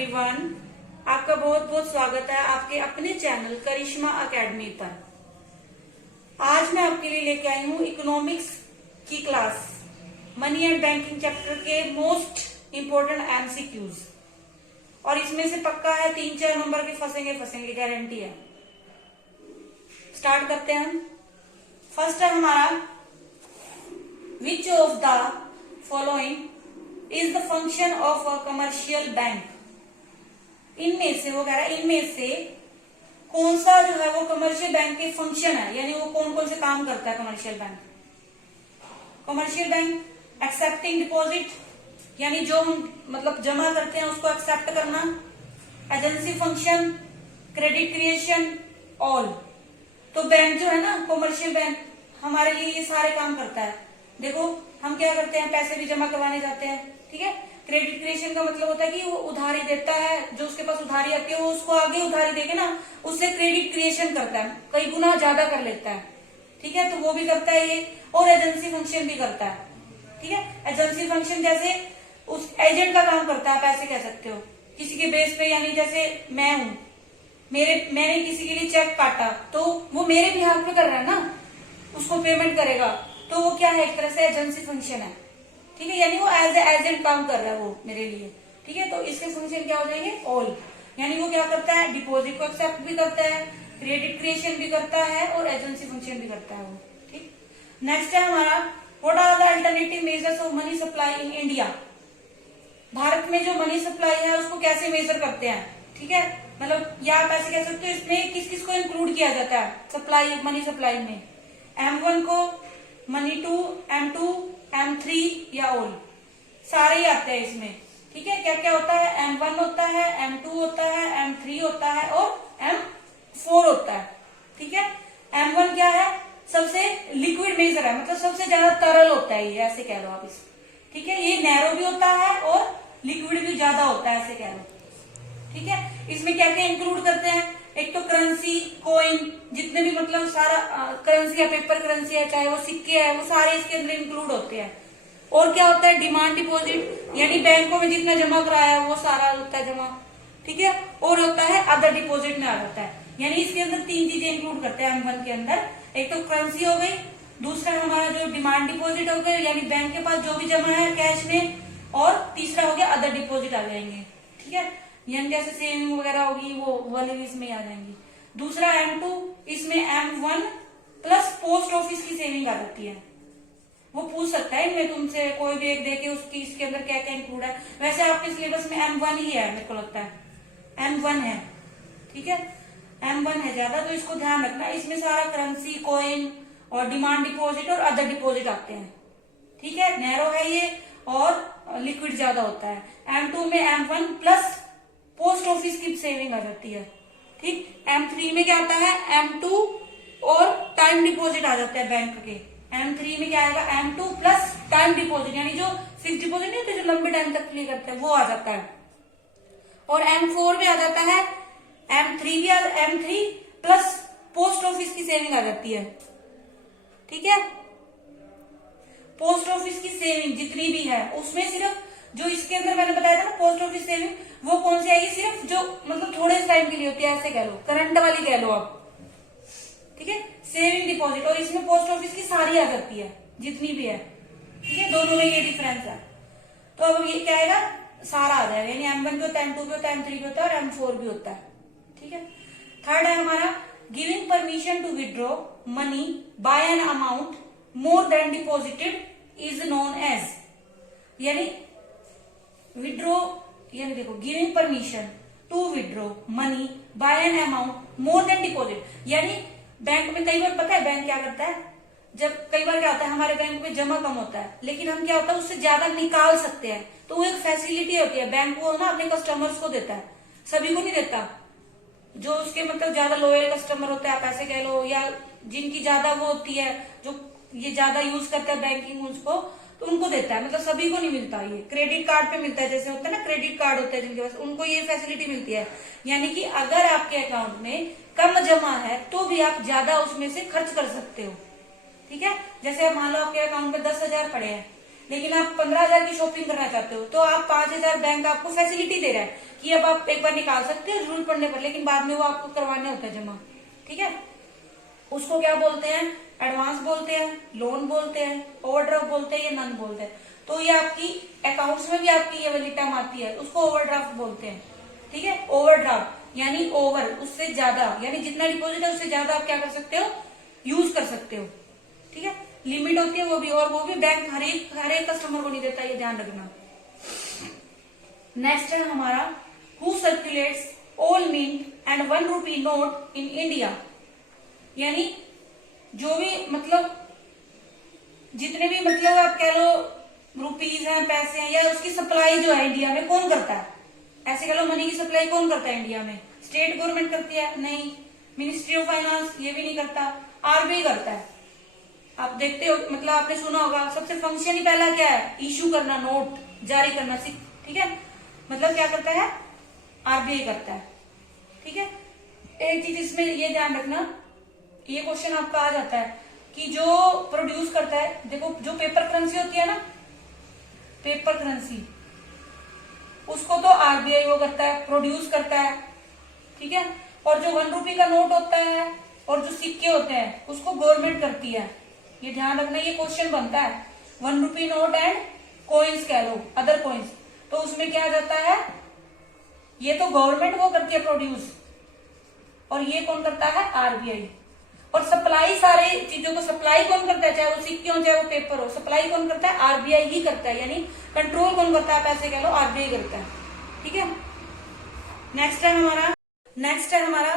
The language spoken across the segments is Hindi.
एवरीवन, आपका बहुत बहुत स्वागत है आपके अपने चैनल करिश्मा एकेडमी पर। आज मैं आपके लिए लेके आई हूँ इकोनॉमिक्स की class, money and banking chapter के मोस्ट इम्पोर्टेंट एमसीक्यूज। और इसमें से पक्का है 3-4 नंबर के फंसेंगे, गारंटी है। स्टार्ट करते हैं हम। फर्स्ट है हमारा, विच of the following is the function of a commercial bank. इनमें से वो कह रहा है, इनमें से कौन सा जो है वो कमर्शियल बैंक के फंक्शन है, यानी वो कौन कौन से काम करता है commercial bank. Commercial bank accepting deposit, यानी जो हम मतलब जमा करते हैं उसको एक्सेप्ट करना। Agency function, credit creation, all. तो बैंक जो है ना, कमर्शियल बैंक हमारे लिए ये सारे काम करता है। देखो हम क्या करते हैं, पैसे भी जमा करवाने जाते हैं, ठीक है। क्रेडिट क्रिएशन का मतलब होता है कि वो उधारी देता है, जो उसके पास उधारी आती है वो उसको आगे उधारी देके ना उससे क्रेडिट क्रिएशन करता है, कई गुना ज्यादा कर लेता है, ठीक है। तो वो भी करता है ये। और एजेंसी फंक्शन भी करता है, ठीक है। एजेंसी फंक्शन जैसे उस एजेंट का काम करता है, पैसे कह सकते हो किसी के बेस पे, यानी जैसे मैं हूं, मैंने किसी के लिए चेक काटा तो वो मेरे भी हाथ पे कर रहा है ना, उसको पेमेंट करेगा, तो वो क्या है, एक तरह से एजेंसी फंक्शन है, ठीक है। यानी वो एज ए एजेंट काम कर रहा है वो मेरे लिए, ठीक है। तो इसके फंक्शन क्या हो जाएंगे, ऑल। यानी वो क्या करता है, डिपॉजिट को एक्सेप्ट भी करता है, क्रेडिट क्रिएशन भी करता है और एजेंसी फंक्शन भी करता है वो, ठीक। नेक्स्ट है हमारा, what are the alternative measures of money supply in India. Bharat में जो मनी सप्लाई है उसको कैसे मेजर करते हैं, ठीक है। मतलब या आप ऐसे कह सकते हो, इसमें किस किस को इंक्लूड किया जाता है सप्लाई, मनी सप्लाई में। M1 को, मनी 2, M2, M3 या ऑल, सारे ही आते हैं इसमें, ठीक है। क्या क्या होता है, M1 होता है, M2 होता है, M3 होता है और M4 होता है, ठीक है। M1 क्या है, सबसे लिक्विड मेजर है, मतलब सबसे ज्यादा तरल होता है ये, ऐसे कह लो आप इस, ठीक है। ये नैरो भी होता है और लिक्विड भी ज्यादा होता है, ऐसे कह लो, ठीक है। इसमें क्या क्या इंक्लूड करते हैं, एक तो करेंसी, कोइन, जितने भी मतलब सारा करेंसी है, पेपर करेंसी है, चाहे वो सिक्के है, वो सारे इसके अंदर इंक्लूड होते हैं। और क्या होता है, डिमांड डिपॉजिट, यानी बैंकों में जितना जमा कराया है वो सारा होता है जमा, ठीक है। और होता है अदर डिपॉजिट में आ जाता है, यानी इसके अंदर 3 चीजें इंक्लूड करते हैं M1 के अंदर। एक तो करेंसी हो गई, दूसरा हमारा जो डिमांड डिपॉजिट हो गया, यानी बैंक के पास जो भी जमा है कैश में, और तीसरा हो गया अदर डिपॉजिट आ जाएंगे, ठीक है। यानी जैसे सेविंग वगैरह होगी वो वाले इसमें आ जाएंगी। दूसरा M2, इसमें M1 प्लस पोस्ट ऑफिस की सेविंग आ जाती है। वो पूछ सकता है इनमें तुमसे, कोई भी एक देके उसकी इसके अंदर क्या क्या इंक्लूड है। वैसे आपके सिलेबस में M1 ही है, मेरे को लगता है M1 है, ठीक है। M1 है ज्यादा, तो इसको ध्यान रखना। इसमें सारा करेंसी, कोइन और डिमांड डिपॉजिट और अदर डिपॉजिट आते हैं, ठीक है। नैरो है ये और लिक्विड ज्यादा होता है। M2 में M1 प्लस पोस्ट ऑफिस की सेविंग आ जाती है, ठीक। M3 में क्या आता है, M2 और टाइम डिपॉजिट आ जाता है बैंक के। M3 में क्या आएगा, M2 प्लस टाइम डिपॉजिट, यानी जो फिक्स डिपॉजिट नहीं होते, जो लंबे टाइम तक के लिए करते हैं, वो आ जाता है। और M4 में आ जाता है, M3 प्लस पोस्ट ऑफिस की सेविंग आ जाती है, ठीक है। पोस्ट ऑफिस की सेविंग जितनी भी है उसमें सिर्फ जो इसके अंदर मैंने बताया था ना, पोस्ट ऑफिस सेविंग, वो कौन सी आएगी, सिर्फ जो मतलब थोड़े टाइम के लिए होती है, ऐसे कह लो, करंट वाली कह लो आप, ठीक है। सेविंग डिपॉजिट, और इसमें पोस्ट ऑफिस की सारी आ जाती है जितनी भी है, ठीक है। दोनों में ये डिफरेंस है। तो अब ये क्या आएगा, सारा आ जाएगा, यानी M1 भी होता है, M2 भी होता है, M3 भी होता है और M4 भी होता है, ठीक है। थर्ड है हमारा, giving permission to withdraw money by an amount more than deposited is known as. यानी विड्रॉ, यानी देखो, giving permission to withdraw money by an amount more than deposit, यानी बैंक में कई बार पता है बैंक क्या करता है, जब कई बार क्या होता है, हमारे बैंक में जमा कम होता है, लेकिन हम क्या होता है उससे ज्यादा निकाल सकते हैं, तो वो एक फैसिलिटी होती है बैंक को ना, अपने कस्टमर्स को देता है, सभी को नहीं देता। जो उसके मतलब ज्यादा लोयल कस्टमर होता है, आप ऐसे कह लो, या जिनकी ज्यादा वो होती है, जो ये ज्यादा यूज करते हैं बैंकिंग उसको, तो उनको देता है, मतलब सभी को नहीं मिलता। ये क्रेडिट कार्ड पे मिलता है, जैसे होता है ना क्रेडिट कार्ड होता है जिनके पास, उनको ये फैसिलिटी मिलती है। यानी कि अगर आपके अकाउंट में कम जमा है तो भी आप ज्यादा उसमें से खर्च कर सकते हो, ठीक है। जैसे मान लो आपके अकाउंट में 10,000 पड़े हैं, लेकिन आप 15,000 की शॉपिंग करना चाहते हो, तो आप 5,000 बैंक आपको फैसिलिटी दे रहा है कि अब आप एक बार निकाल सकते हो जरूरत पड़ने पर, लेकिन बाद में वो आपको करवाने होते हैं जमा। ठीक है, उसको क्या बोलते हैं? एडवांस बोलते हैं, लोन बोलते हैं, ओवरड्राफ्ट बोलते हैं, या नन बोलते हैं। तो ये आपकी अकाउंट्स में भी आपकी ये वाली टर्म आती है, उसको ओवरड्राफ्ट बोलते हैं। ठीक है, ओवरड्राफ्ट यानी ओवर, उससे ज्यादा, यानी जितना डिपॉजिट है उससे ज्यादा आप क्या कर सकते हो? यूज कर सकते हो। ठीक है, लिमिट होती है वो भी, और वो भी बैंक हर एक कस्टमर को नहीं देता, ये ध्यान रखना। नेक्स्ट है हमारा who circulates all mint and 1 rupee note in India, यानी जो भी मतलब जितने भी मतलब आप कह लो रुपीज हैं, पैसे हैं, या उसकी सप्लाई जो है इंडिया में कौन करता है? ऐसे कह लो मनी की सप्लाई कौन करता है इंडिया में? स्टेट गवर्नमेंट करती है? नहीं। मिनिस्ट्री ऑफ फाइनेंस ये भी नहीं करता, आरबीआई करता है। आप देखते हो, मतलब आपने सुना होगा, सबसे फंक्शन ही पहला क्या है? इशू करना, नोट जारी करना। ठीक है, मतलब क्या करता है? आरबीआई करता है। ठीक है, एक चीज इसमें ये ध्यान रखना, ये क्वेश्चन आपका आ जाता है कि जो प्रोड्यूस करता है, देखो जो पेपर करेंसी होती है ना, पेपर करेंसी, उसको तो आरबीआई वो करता है, प्रोड्यूस करता है। ठीक है, और जो 1 रुपी का नोट होता है और जो सिक्के होते हैं उसको गवर्नमेंट करती है। ये ध्यान रखना, ये क्वेश्चन बनता है। 1 रुपी नोट एंड कॉइन्स कह लो, अदर कॉइन्स, तो उसमें क्या आ जाता है? ये तो गवर्नमेंट वो करती है प्रोड्यूस, और ये कौन करता है? आरबीआई। और सप्लाई, सारे चीजों को सप्लाई कौन करता है? चाहे वो सिक्के हो चाहे वो पेपर हो, सप्लाई कौन करता है? आरबीआई ही करता है। यानी कंट्रोल कौन करता है? पैसे कह लो, आरबीआई करता है। ठीक है, नेक्स्ट है हमारा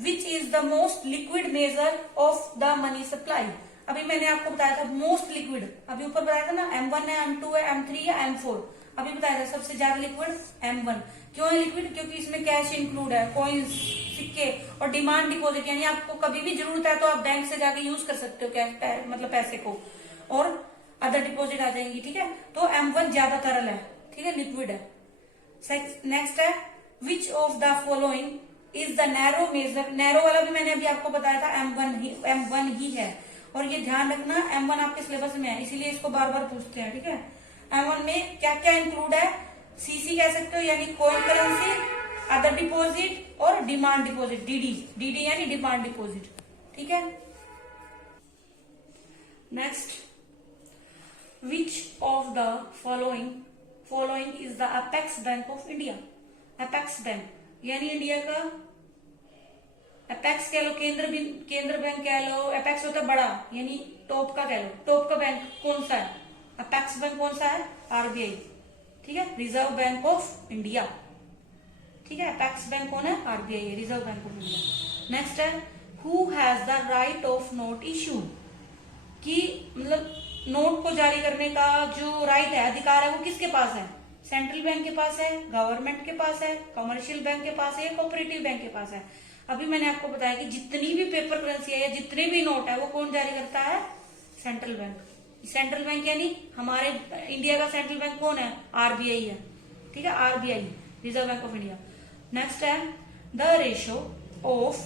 which is the most liquid measure of the money supply. अभी मैंने आपको बताया था मोस्ट लिक्विड, अभी ऊपर बताया था ना, M1 है, M2 है, M3 या M4। अभी बताया था सबसे ज्यादा लिक्विड M1। क्यों है लिक्विड? क्योंकि इसमें कैश इंक्लूड है, कॉइन्स, सिक्के, और डिमांड डिपॉजिट, यानी आपको कभी भी जरूरत है तो आप बैंक से जाके यूज कर सकते हो कैश, मतलब पैसे को, और अदर डिपॉजिट आ जाएंगी। ठीक है, तो M1 ज्यादा तरल है। ठीक है, लिक्विड है। नेक्स्ट है which of the following is the narrow measure. Narrow वाला भी मैंने अभी आपको बताया था, M1 ही है। और ये ध्यान रखना, M1 आपके सिलेबस में है, इसीलिए इसको बार बार पूछते हैं। ठीक है, M1 में क्या क्या इंक्लूड है? सीसी कह सकते हो, यानी कॉइन करेंसी, अदर डिपॉजिट, और डिमांड डिपॉजिट, डीडी यानी डिमांड डिपॉजिट। ठीक है, next which of the following is the apex bank of India. Apex bank यानी इंडिया का अपेक्स कह लो, केंद्र बैंक कह लो। अपेक्स होता है बड़ा, यानी टॉप का कह लो, टॉप का बैंक कौन सा है? अपेक्स बैंक कौन सा है? आरबीआई। ठीक है, रिजर्व बैंक ऑफ इंडिया। ठीक है, अपेक्स बैंक कौन है? RBI, Reserve Bank of India. Next है who has the right of note issue, कि मतलब नोट को जारी करने का जो राइट है, अधिकार है, वो किसके पास है? सेंट्रल बैंक के पास है, गवर्नमेंट के पास है, कमर्शियल बैंक के पास है, या कोऑपरेटिव बैंक के पास है। अभी मैंने आपको बताया कि जितनी भी पेपर करेंसी है या जितने भी नोट है वो कौन जारी करता है? Central bank. सेंट्रल बैंक यानी हमारे इंडिया का सेंट्रल बैंक कौन है? आरबीआई है। ठीक है, RBI, Reserve Bank of India. Next है the ratio of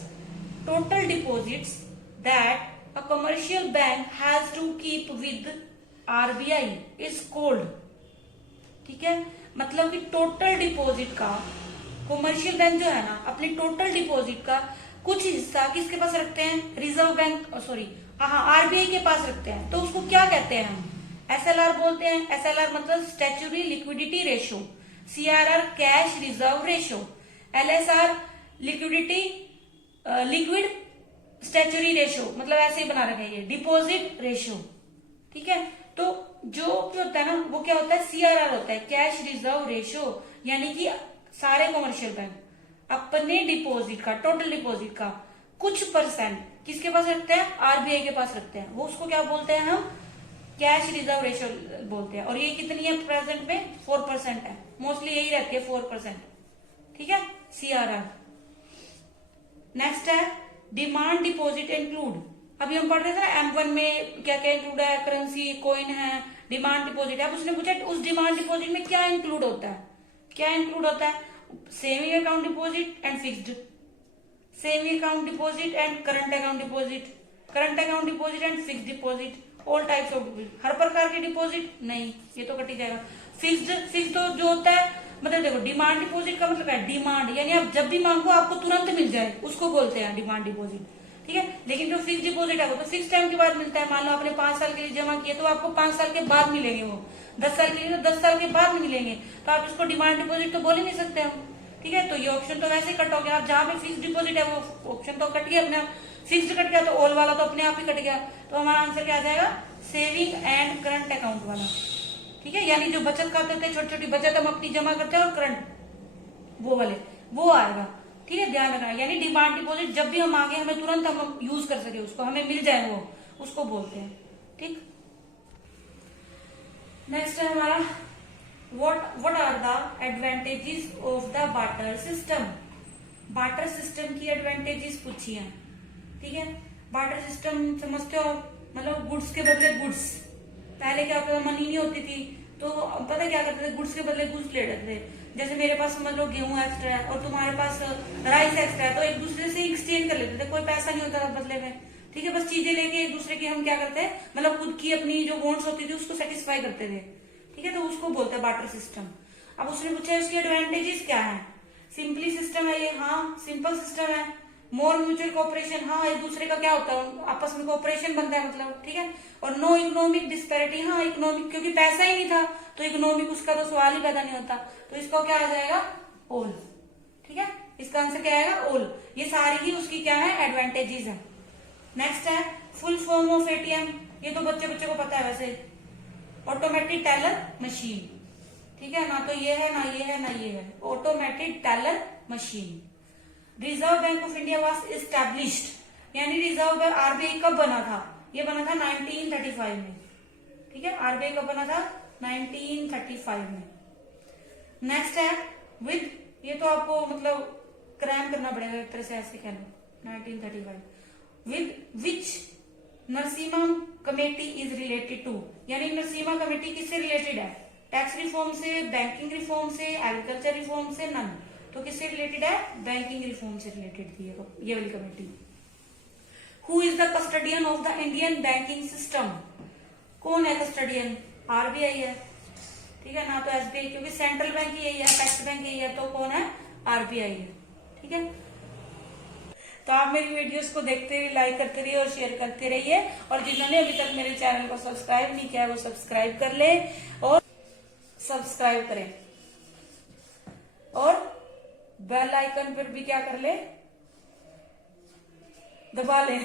total deposits that a commercial bank has to keep with RBI is called. ठीक है, मतलब कि टोटल डिपॉजिट का कमर्शियल बैंक जो है ना, अपनी टोटल डिपॉजिट का कुछ हिस्सा किसके पास रखते हैं? रिजर्व बैंक, सॉरी हाँ, आरबीआई के पास रखते हैं। तो उसको क्या कहते हैं हम? एसएलआर बोलते हैं। एसएलआर मतलब statutory liquidity ratio, CRR cash reserve ratio, LSR liquidity liquid statutory ratio, मतलब ऐसे ही बना रखा है ये, डिपॉजिट रेशियो। ठीक है, तो जो होता है ना वो क्या होता है? सीआरआर होता है, कैश रिजर्व रेशियो, यानी कि सारे कमर्शियल बैंक अपने डिपॉजिट का, टोटल डिपॉजिट का कुछ परसेंट किसके पास रखते हैं? आरबीआई के पास रखते हैं। वो उसको क्या बोलते हैं हम? कैश रिजर्व रेशियो बोलते हैं। और ये कितनी है प्रेजेंट में? 4% है, मोस्टली यही रहती है 4%। ठीक है, सीआरआर। नेक्स्ट है डिमांड डिपॉजिट इंक्लूड। अभी हम पढ़ रहे थे ना M1 में क्या क्या इंक्लूड है? करेंसी, कॉइन है, डिमांड डिपॉजिट है। अब उसने पूछा उस डिमांड डिपॉजिट में क्या इंक्लूड होता है? क्या इंक्लूड होता है? Saving account deposit and fixed, saving account deposit and current account deposit, current account deposit and fixed deposit, all types of deposit. हर प्रकार की डिपॉजिट नहीं, ये तो कट ही जाएगा। फिक्स्ड तो जो होता है मतलब देखो डिमांड डिपॉजिट का मतलब है डिमांड, यानी आप जब भी मांगो आपको तुरंत मिल जाए, उसको बोलते हैं डिमांड डिपॉजिट। ठीक है, लेकिन जो फिक्स डिपॉजिट है वो तो फिक्स टाइम के बाद मिलता है। मान लो आपने 5 साल के लिए जमा किए तो आपको 5 साल के बाद मिलेंगे, वो 10 साल के लिए तो 10 साल के बाद मिलेंगे, तो आप इसको डिमांड डिपॉजिट तो बोल ही नहीं सकते हम। ठीक है, तो ये ऑप्शन तो वैसे ही कट हो गया। आप जहाँ पे फिक्स डिपॉजिट है वो ऑप्शन तो कट गया अपने आप, फिक्स कट गया तो ऑल वाला तो अपने आप ही कट गया। तो हमारा आंसर क्या आ जाएगा, सेविंग एंड करंट अकाउंट वाला। ठीक है, यानी जो बचत खाते होते हैं, छोटी छोटी बचत हम अपनी जमा करते हैं और करंट वो वाले वो आएगा। ठीक है, ध्यान रखना, यानी डिमांड डिपॉजिट जब भी हम आगे हमें तुरंत हम यूज कर सके उसको, हमें मिल जाए वो, उसको बोलते हैं। ठीक, नेक्स्ट है हमारा what are the advantages of the barter system. Barter system की एडवांटेजेस पूछी है। ठीक है, बार्टर सिस्टम समझते हो, मतलब गुड्स के बदले गुड्स। पहले क्या होता था, मनी नहीं होती थी तो पता क्या करते थे, गुड्स के बदले गुड्स ले लेते थे। जैसे मेरे पास समझ लो गेहूं एक्स्ट्रा है और तुम्हारे पास राइस एक्स्ट्रा है, तो एक दूसरे से एक्सचेंज कर लेते थे, कोई पैसा नहीं होता था बदले में। ठीक है, बस चीजें लेके एक दूसरे की हम क्या करते हैं, मतलब खुद की अपनी जो वांट्स होती थी उसको सेटिस्फाई करते थे। ठीक है, तो उसको बोलते हैं बार्टर सिस्टम। अब उसने पूछा है उसकी एडवांटेजेस क्या है। सिंपली सिस्टम है ये, हाँ सिंपल सिस्टम है। मोर म्यूचुअल कोऑपरेशन, हाँ एक दूसरे का क्या होता है, आपस में कोऑपरेशन बनता है मतलब। ठीक है, और नो इकोनॉमिक डिस्पैरिटी, हाँ इकोनॉमिक, क्योंकि पैसा ही नहीं था तो इकोनॉमिक उसका तो सवाल ही पैदा नहीं होता, तो इसका क्या आ जाएगा, ऑल। ठीक है, इसका आंसर क्या आएगा, ऑल। ये सारी ही उसकी क्या है, एडवांटेजेस है। नेक्स्ट है फुल फॉर्म ऑफ एटीएम, ये तो बच्चे बच्चे को पता है वैसे, ऑटोमेटिक टेलर मशीन। ठीक है, ना तो ये है ना ये है ना ये है, automatic teller machine. Reserve Bank of India was established, यानी रिजर्व बैंक आरबीआई कब बना था, ये बना था 1935 में। ठीक है, आरबीआई कब बना था, 1935 में। नेक्स्ट है विद, ये तो आपको मतलब क्रैम करना पड़ेगा एक तरह से, ऐसे कह लो 1935 with which Narasimha committee is related to, यानी नरसिम्हा कमेटी किससे रिलेटेड है, टैक्स रिफॉर्म से, बैंकिंग रिफॉर्म से, एग्रीकल्चर रिफॉर्म से, नन। तो किससे रिलेटेड है, बैंकिंग रिफॉर्म से रिलेटेड थी ये वाली committee. Who is the custodian of the Indian banking system, कौन है कस्टडियन, आरबीआई है। ठीक है, ना तो एसबीआई, क्योंकि सेंट्रल बैंक यही है, टैक्स बैंक यही है, तो कौन है, आरबीआई है। ठीक है, तो आप मेरी वीडियोस को देखते रहिए, लाइक करते रहिए और शेयर करते रहिए, और जिन्होंने अभी तक मेरे चैनल को सब्सक्राइब नहीं किया है वो सब्सक्राइब कर ले और सब्सक्राइब करें, और बेल आइकन पर भी क्या कर ले, दबा ले।